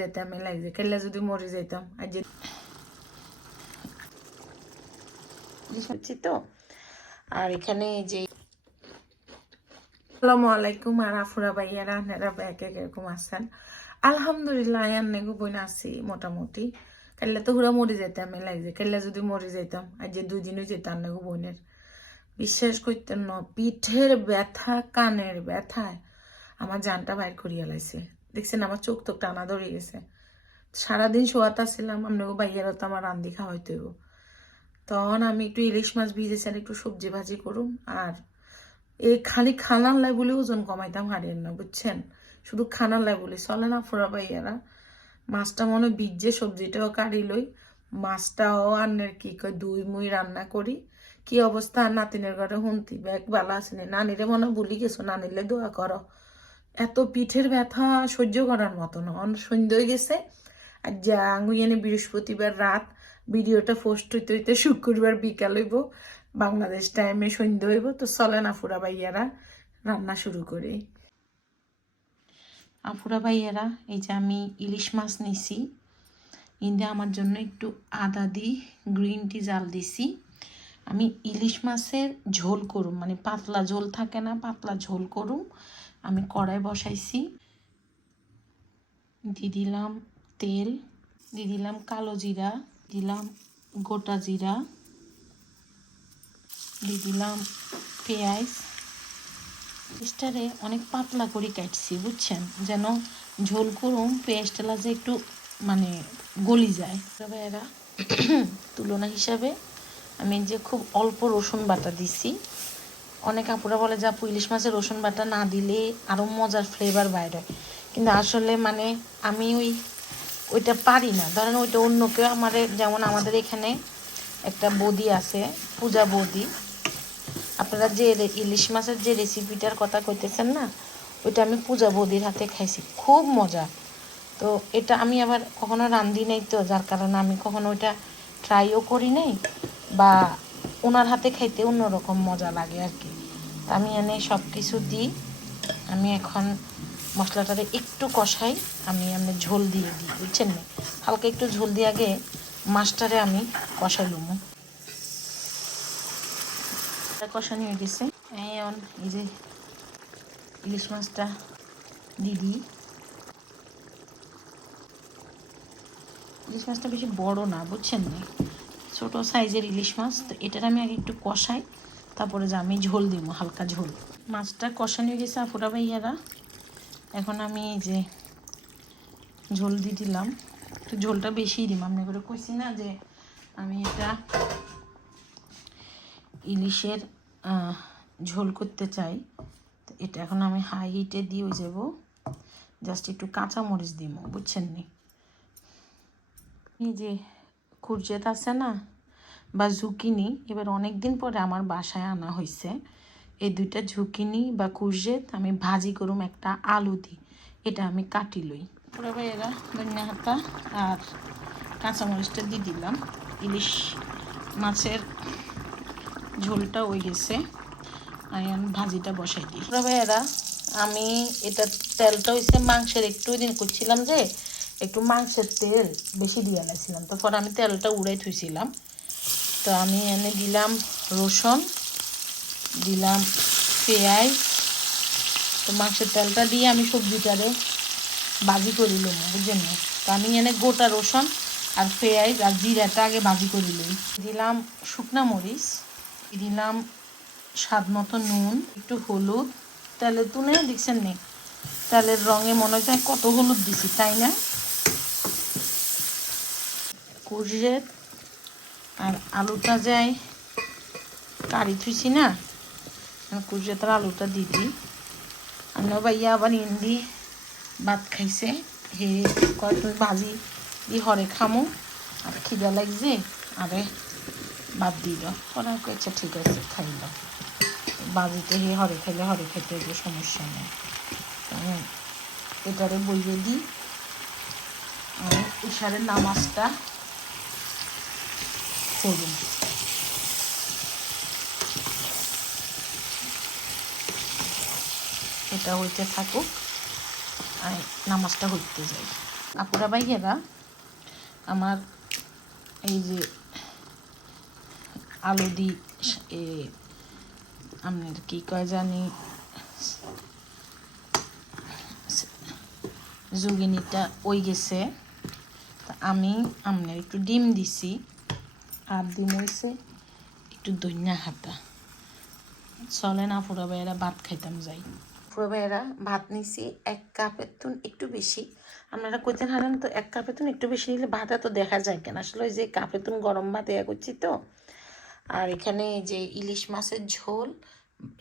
যেতাম লাগছে খেললে যদি মরে যেতাম আর যে তো। আর এখানে যে আসসালামু আলাইকুম আর আফুরা ভাইয়ারা আপনারা ব্যাকে কিরকম আছেন? আলহামদুলিল্লাহ আন্নে বই আছি মোটামুটি। খেললে তো হুরা মরে যেতাম লাগছে খেললে যদি মরে যেতাম আর যে 2 দিনও যেতাম না বোনের। বিশ্বাস করতেন না, পিঠের ব্যথা কানের ব্যথায় আমার জানটা বাইর করিয়া লাইছে। দেখছেন আমার চোখ তো টানা ধরে গেছে। সারাদিন শোয়াতা ছিলাম, আপনাকে ভাইয়ারা তো আমার রান্দি খাওয়াইতে হইব। তখন আমি একটু ইলিশ মাছ ভিজেছি আর একটু সবজি ভাজি করুম। আর এই খালি খানার লাই বলে ওজন কমাইতাম হারিয়েন না, বুঝছেন? শুধু খানার লাই বলে চলে না ফোরা ভাইয়ারা। মাছটা মনে ভিজে সবজিটাও কাড়ি লই, মাছটাও আন্নের কি কয় 2 মুই রান্না করি। কি অবস্থা? নাতিনের ঘরে হুনতি ব্যাগ বালা আসেনি, নানিরে মনে ভুলি গেছো, নানিলে দোয়া করো। এত পিঠের ব্যথা সহ্য করার মতো না, অনেক সন্ধ্যে হয়ে গেছে। আর যা আঙুইয়ানি বৃহস্পতিবার রাত ভিডিওটা পোস্ট হইতে হইতে শুক্রবার বিকাল হইব, বাংলাদেশ টাইমে সন্ধ্যে হইব। তো চলে না ফুরা ভাইয়ারা রান্না শুরু করি। আফুরা ভাইয়ারা, এই যে আমি ইলিশ মাছ নিছি, ইন্দে আমার জন্য একটু আদা দি গ্রিন টি জাল দিছি। আমি ইলিশ মাছের ঝোল করুম, মানে পাতলা ঝোল থাকে না, পাতলা ঝোল করুম। আমি কড়াই বসাইছি, দিয়ে দিলাম তেল, দিয়ে দিলাম কালো জিরা, দিলাম গোটা জিরা, দিয়ে দিলাম পেঁয়াজ। পেঁয়াজটারে অনেক পাতলা করে কাটছি, বুঝছেন, যেন ঝোল করুম পেঁয়াজটা যে একটু মানে গলি যায়। তবে এরা তুলনা হিসাবে আমি যে খুব অল্প রসুন বাটা দিছি। অনেক আপুরা বলে যে আপু ইলিশ মাছের রসুন বাটা না দিলে আরও মজার ফ্লেভার বাইর হয়, কিন্তু আসলে মানে আমি ওইটা পারি না। ধরেন ওইটা অন্য কেউ যেমন আমাদের এখানে একটা বৌদি আছে, পূজা বৌদি, আপনারা যে ইলিশ মাছের যে রেসিপিটার কথা কইতেছেন না, ওইটা আমি পূজা বৌদির হাতে খাইছি, খুব মজা। তো এটা আমি আবার কখনো রান্ধি নাই, তো যার কারণে আমি কখনো ওইটা ট্রাইও করি নাই, বা ওনার হাতে খাইতে অন্যরকম মজা লাগে আর কি। তা আমি এনে সব কিছু দিই। আমি এখন মশলাটারে একটু কষাই, আমি ঝোল দিয়ে দিই, বুঝছেন না, হালকা একটু ঝোল দিয়ে আগে মাছটারে আমি কষাই লুমো। কষানি হয়ে গেছে, এখন এই যে ইলিশ মাছটা দিয়ে দিই। ইলিশ মাছটা বেশি বড় না, বুঝছেন না, ছোট সাইজের ইলিশ মাছ। তো এটার আমি আগে একটু কষাই, তারপরে যে আমি ঝোল দিব, হালকা ঝোল। মাছটা কষানো হয়ে গেছে আফুরা ভাইয়ারা, এখন আমি এই যে ঝোল দিয়ে দিলাম। তো ঝোলটা বেশি দিম, আমি করে কইছি না যে আমি এটা ইলিশের ঝোল করতে চাই। তো এটা এখন আমি হাই হিটে দিয়ে যাব, জাস্ট একটু কাঁচামরিচ দিব, বুঝছেন নি। এই যে কুরজেত আছে না, বা ঝুকিনি, এবার অনেক দিন পরে আমার বাসায় আনা হয়েছে। এই দুইটা ঝুকিনি বা কুরজেত আমি ভাজি করুম একটা আলু দিই, এটা আমি কাটি লই। পুরো এরা ধনিয়া হাতা আর কাঁচামরিচটা দিয়ে দিলাম। ইলিশ মাছের ঝোলটা হয়ে গেছে, আমি ভাজিটা বসাই দিই। পুরো এরা আমি এটা তেলটা হয়েছে মাংসের, একটু দিন করছিলাম যে একটু মাংসের তেল বেশি দিয়ে আনাইছিলাম, তারপর আমি তেলটা উড়াই থুইছিলাম। তো আমি এনে দিলাম রসুন, দিলাম পেঁয়াজ। তো মাংসের তেলটা দিয়ে আমি সবজিটারে ভাজি করে লই, বুঝছেন। তো আমি এনে গোটা রসুন আর পেঁয়াজ আর জিরাটা আগে ভাজি করে লই। দিলাম শুকনা মরিচ, দিলাম স্বাদ মতো নুন, একটু হলুদ। তেলের তুনে দেখছেন নি, তেলের রঙে মনে হচ্ছে কত হলুদ দিছি, তাই না? কুরজেত আর আলুটা যায় কারি থুইছি না, কুরজেতার আলুটা দিয়ে দিই। আমি ভাইয়া আবার ইন্দি ভাত খাইছে, হে কয় তুমি ভাজি দিয়ে হরে খামো, আর খিদা লাগছে, আরে ভাত দিল। ওরা আচ্ছা ঠিক আছে খাইল, বাজিতে হে হরে খাইলে হরে খাইতে হইলে সমস্যা নেই। এটারে বইয়ে দিই, আমি ইশারের নামাজটা করুন। এটা হইতে থাকুক, আর নামাজটা হইতে যাই। আপুরা ভাইয়েরা আমার এই যে আলু দি আপনার কি কয় জানি জুগিনিটা ওই গেছে, তা আমি আপনার একটু ডিম দিছি আর ডিম হয়েছে একটু ধনিয়া হাতা। চলেন আপুরা ভাইয়েরা ভাত খাইতাম যাই। আপুরা ভাইয়েরা ভাত নিছি 1 কাপের তুন একটু বেশি। আপনারা কইতেন হারেন তো 1 কাপের তুন একটু বেশি নিলে ভাত এত দেখা যায় কেন, আসলে ওই যে কাপের তুন গরম ভাত ইয়া করছি তো। আর এখানে যে ইলিশ মাছের ঝোল,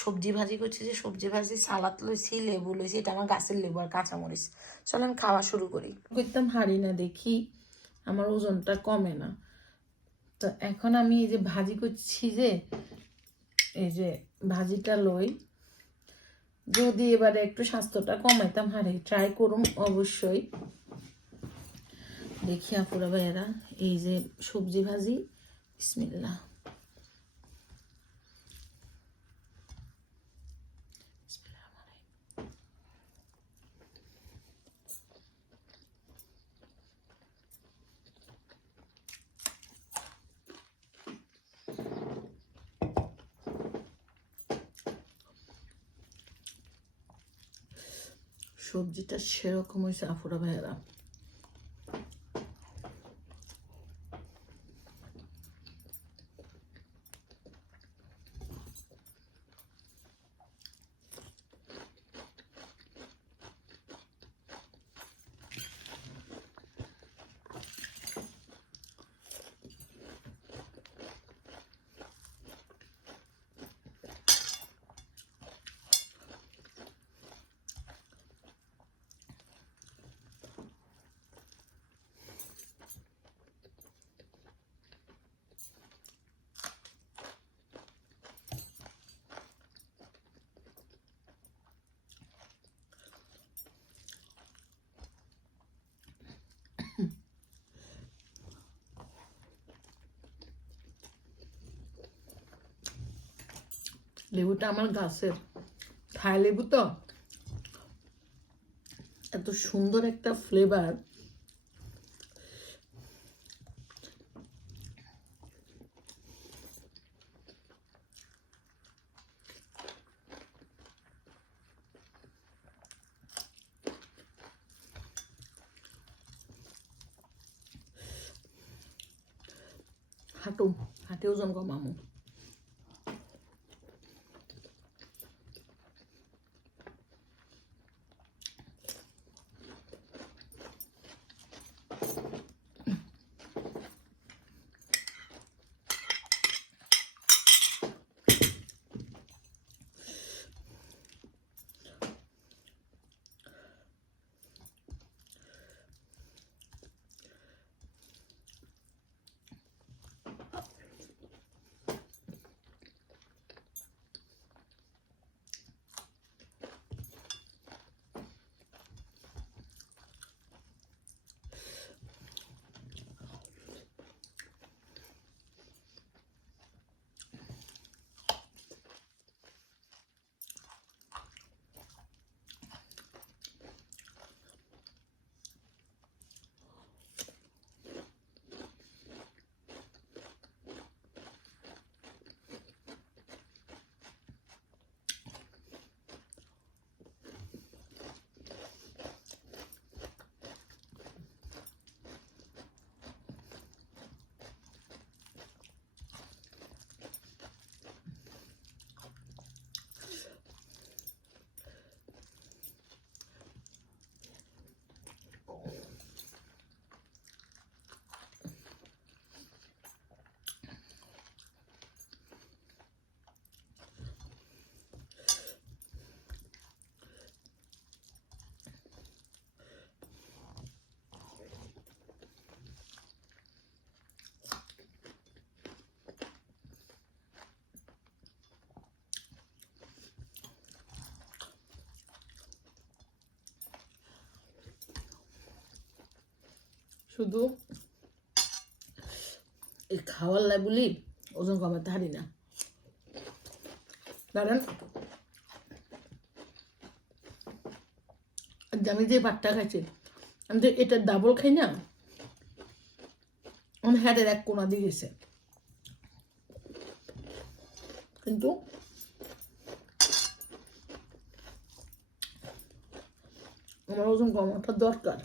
সবজি ভাজি করছি, যে সবজি ভাজি, সালাদ লইছি, লেবু লইছি, এটা আমার গাছের লেবু আর কাঁচামরিচ। চলেন খাওয়া শুরু করি। করতাম হারি না দেখি আমার ওজনটা কমে না, তো এখন আমি এই যে ভাজি করছি, যে এই যে ভাজিটা লই, যদি এবারে একটু স্বাস্থ্যটা কমাইতাম হারে ট্রাই করুম অবশ্যই। দেখি আপুরা ভাইয়েরা এই যে সবজি ভাজি, বিসমিল্লাহ। সবজিটা সেরকম হয়েছে আপুরা ভাইয়েরা। লেবুটা আমার গাছের থাই লেবু, তো এত সুন্দর একটা ফ্লেভার। হাঁটে ওজন কমামো। শুধু এই খাওয়ার লাগুলি ওজন কমাতে হারি না, কারণ আমি যে ভাতটা খাইছি আমি তো এটা ডাবল খাই না, আমার হ্যাটের এক কোনা দিয়ে গেছে, কিন্তু আমার ওজন কমাটা দরকার।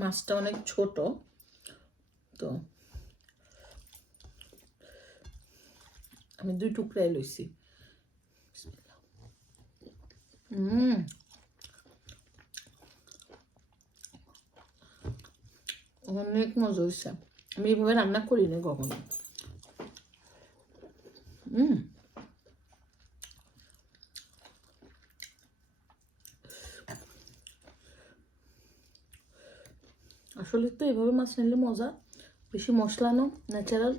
মাছটা অনেক ছোট, তো আমি 2 টুকরাই লইছি। অনেক মজা হয়েছে, আমি এইভাবে রান্না করি না কখনো। আসলে তো এভাবে মাছ নিলে মজা, বেশি মশলা নো, ন্যাচারাল।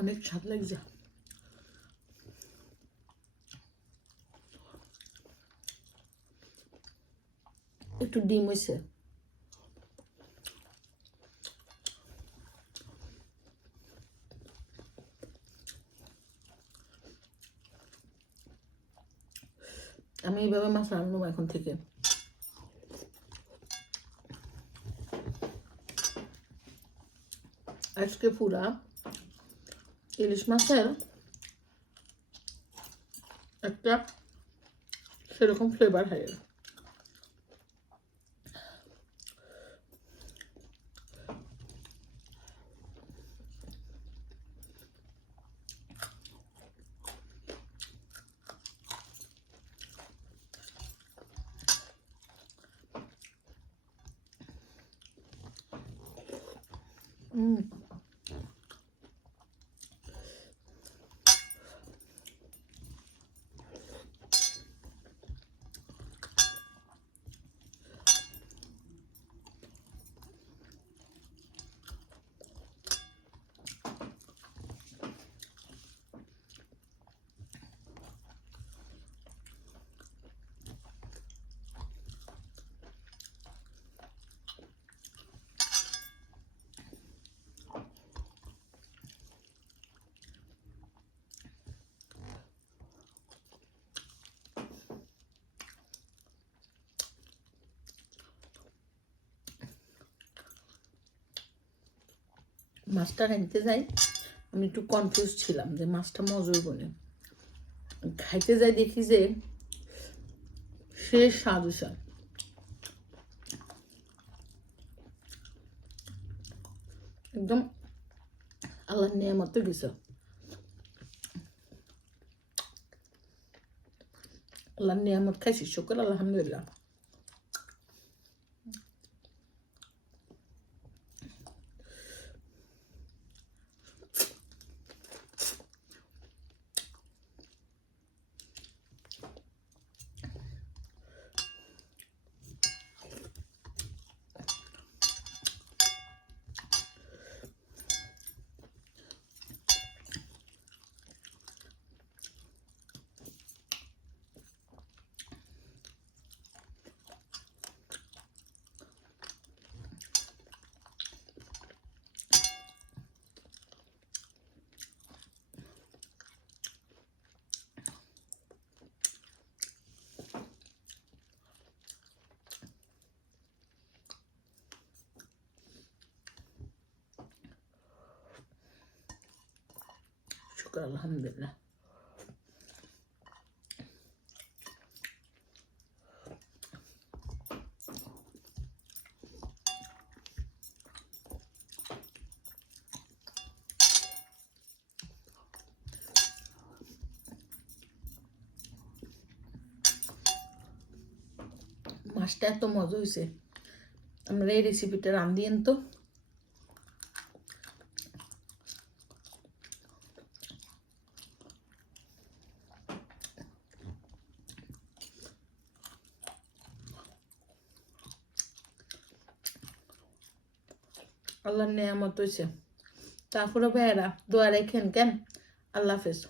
অনেক স্বাদ লাগছে। একটু ডিম হয়েছে। আমি এইভাবে মাছ রান্নাবো এখন থেকে। আজকে পুরা ইলিশ মাছের একটা সেরকম ফ্লেভার হয়। মাছটা রাঁধতে যাই, আমি একটু কনফিউজ ছিলাম যে মাছটা মজুর বলে। খাইতে যাই দেখি যে শেষ স্বাদ হয়েছে। একদম আল্লাহর নিয়ামত গেছে, আল্লাহর নিয়ামত খাইছি, শুকর আলহামদুলিল্লাহ। শুকর আলহামদুলিল্লাহ। মাছটা এত মজা হয়েছে আমরা এই রেসিপিটা রান্ধিয়েন তো আল্লাহর নেয়ামত হয়েছে তারপরে ভাইয়েরা দোয়া রেখেন কেন আল্লাহ হাফেজ